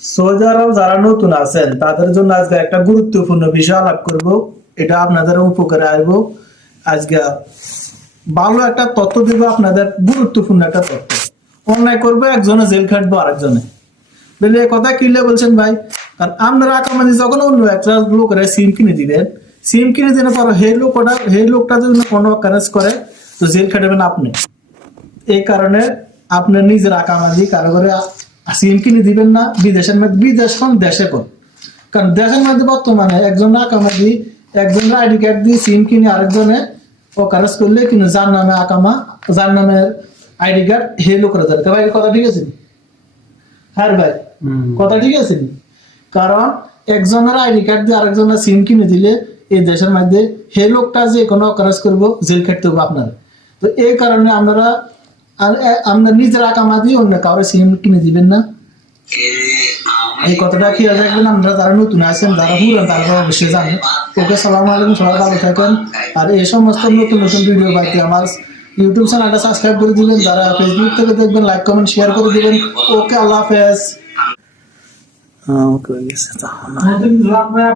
Saudi আরব যারা নতুন আছেন তাদের জন্য আজকে একটা গুরুত্বপূর্ণ বিষয় আলাপ করব। এটা আপনাদের উপকারে আসবো। আজকে ভালো একটা তথ্য দিব আপনাদের, গুরুত্বপূর্ণ একটা তথ্য। অন্যায় করবে একজনে, জেল খাটবো আরেকজনে। বলে এই কথা কিনলে বলছেন ভাই, কারণ আপনারা আকামাজি যখন অন্য একটা লোকের সিম কিনে দিবেন, সিম কিনে দিলে পর সেই লোকটা যদি কোনো কাজ করে তো জেল খাটবেন আপনি। এই কারণে আপনার নিজের আকামাজি কারো করে সিম কিনে দিবেন না। বিদেশের মধ্যে, বিদেশ কোন দেশে কোন, কারণ দেশের মধ্যে বর্তমানে একজন আকামাজি একজনের আইডি কার্ড দিয়ে সিম কিনে আরেকজনে ও কাজ করলে কিন্তু যার নামে আকামা, যার নামে আইডি কার্ড হে লোকেরা ধরে। ভাই কথা ঠিক আছে? হ্যাঁ ভাই, কথা ঠিক আছে। কারণ একজনের আইডি কার্ড দিয়ে আরেকজনের সিম কিনে দিলে এই দেশের মধ্যে হে লোকটা যে কোনো অকাজ করবো, জেল খাটতে হবে আপনার। তো এই কারণে আপনার নিজের আকামা দিয়ে অন্য কারো সিম কিনে দিবেন না। এই কথাটা খেয়াল রাখবেন। আমরা যারা নতুন আছেন, যারা পুরান, তারা অবশ্যই জানেন। ওকে, সালামু আলাইকুম, সবাই ভালো থাকেন। আর এই সমস্ত নতুন নতুন ভিডিও পাইতে আমার ইউটিউব চ্যানেলটা সাবস্ক্রাইব করে দিবেন। যারা ফেসবুক থেকে দেখবেন, লাইক কমেন্ট শেয়ার করে দিবেন। ওকে, আল্লাহ হাফেজ। ওকে।